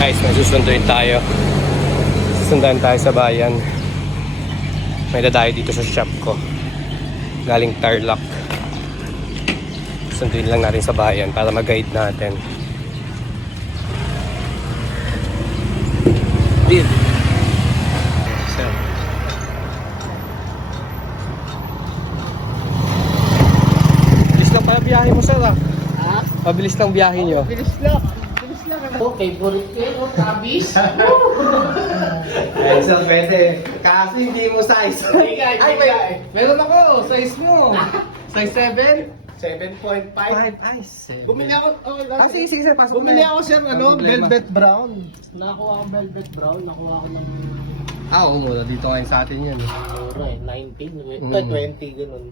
Guys, nagsusunduin tayo. Susundan tayo sa bayan. May dadayo dito sa shop ko. Galing Tarlac. Sunduin lang natin sa bayan para mag-guide natin. Din. Bilis lang pala biyahe mo, sir, ah. Ha? Mabilis lang biyahe nyo. Bilis lang. Bilis lang. Oh, favorite ko yun, oh, Travis. Ay, sir, pwede. Kasi hindi mo size. Ay, Meron ako, size mo. Size 7? 7.5. Ay, Bumili ako, sige, sir, pasok Bumili ako, sir, Walang problema. velvet brown. Nakuha ko velvet brown, nakuha ko ng Oo, muna. Dito ngayon sa atin yan. mura eh, 19, Mm. 20, ganun.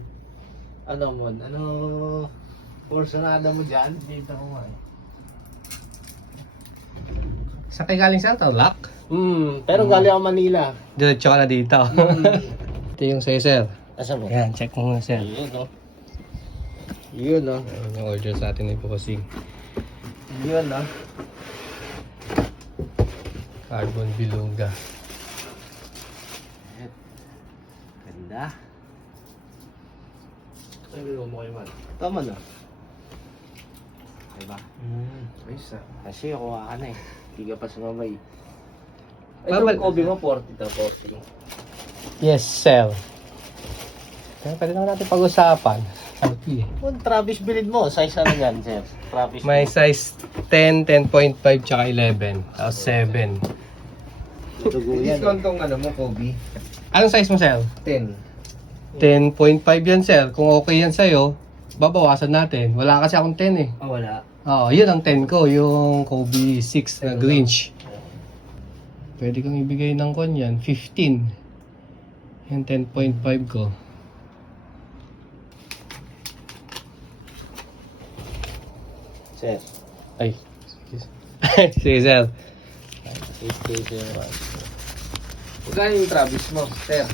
Ano mo, portionada mo dyan? Dito ko nga eh. Sa kayo galing sa Tarlac? Pero galing ako Manila. Diretso ka na dito. Ito yung sa'yo, sir. Asa mo? Ayan, check mo muna, sir. Yun, no? Yun, no? Ayan yung order sa atin ni Bossing. Yun, no? Carbon Bilunga. Ganda. Ay, mo kayo man. Tama na. Diba? Ayos, ah. Kasi ako ka na eh. Hindi ka pa sumabay. Ito Babal- yung Kobe mo, 40 to 40. Yes, sir. Kaya pwede naman natin pag-usapan. Okay. Kung Travis bilid mo, size ano yan, sir? Travis May size 10, 10.5, tsaka 11. Tapos 7. dugo yan. Eh. tong ano mo, Kobe? Anong size mo, sir? 10. 10.5 yan, sir. Kung okay yan sa'yo, babawasan natin. Wala kasi akong 10 eh. Oh, wala. Oo, yun ang 10 ko. Yung Kobe 6 na Grinch. Pwede kong ibigay ng kon yan. 15. Yung 10.5 ko. Sir. Ay. Sige, sir. Magkano yung Travis mo, sir?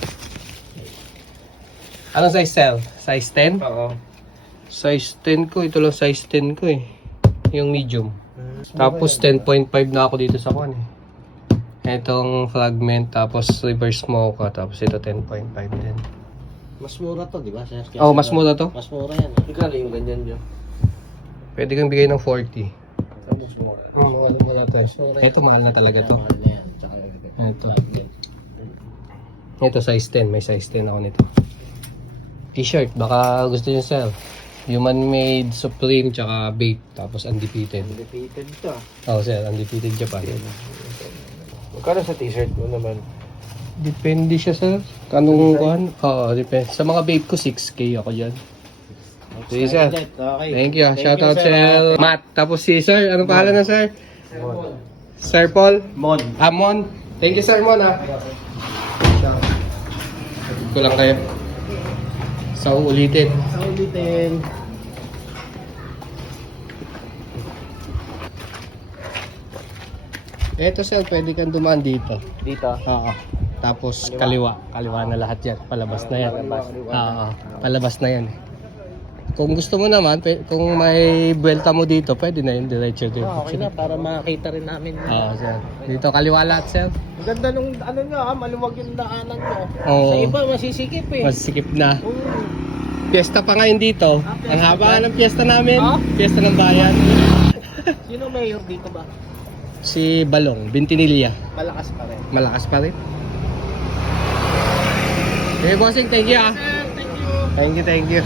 Anong size, sir? Size 10? Oo. Size 10 ko. Ito lang size 10 ko eh. Yung medium. Tapos 10.5 na ako dito sa kon eh. Itong fragment, tapos reverse mocha, tapos ito 10.5 din. Mas mura to, di ba, sir? Oh, mas mura to? Mas mura yan. Eh. Magkano yung ganyan nyo? Pwede kong bigay ng 40. Tapos mo. Oo, wala to. Ito mahal na talaga to. Mahal na yan. Tsaka Ito. Ito size 10, may size 10 ako nito. T-shirt, baka gusto nyo, sir. Human made, Supreme, tsaka Bait, tapos undefeated. undefeated to. Oh, sir, undefeated Japan. Magkano sa t-shirt mo naman? Depende siya, sir. Kanong kuhan? Oo, depende. Sa mga babe ko, 6K ako dyan. Sige, sir. Okay. Thank you. Shout out, sir. Matt. Tapos si sir, anong pangalan na, sir? Sir Paul? Mon. Mon. Thank you, sir Mon, ha. Ko lang kayo. Sa uulitin. Sa ulitin. Eto, sir, pwede kang dumaan dito. Dito. Oo. Tapos kaliwa. Kaliwa na lahat yan. Palabas na yan. Oo. Palabas na yan. Kung gusto mo naman, kung may buwelta mo dito, pwede na yun. Diretso din. Okay na, para makita rin namin. Oo, sir. Dito, kaliwa lahat, sir. Ang ganda nung ano nyo maluwag yung daanan nyo. Oo. Sa iba, masisikip eh. Masikip na. Oo. Piyesta pa ngayon dito. Piyesta Ang haba ba? ng piyesta namin. Ah? Piyesta ng bayan. Sino mayor dito ba? Si Balong, Bintinilla. Malakas pa rin. Malakas pa rin. Okay, bossing, thank you, ah. Sir, thank you. Thank you.